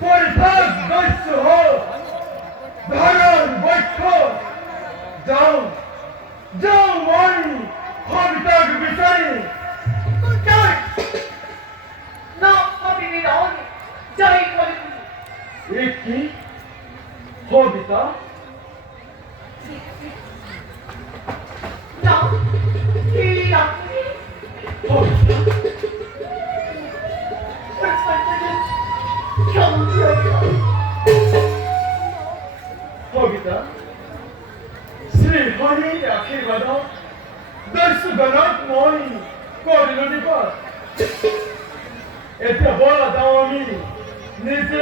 পরিভাগ দৈত্য হোক ধারণ বৈক্ষ যাও যাও মই হবিতাগ বিচারি জয় না হবে বিরোধ জয় করে কি হবিতা না এই রাত্রি হবিতা হবিতা শ্রী হরি আশীর্বাদ দর্শগণক মই করিল নিপাত এতিয়া বলা যাও আমি নিজে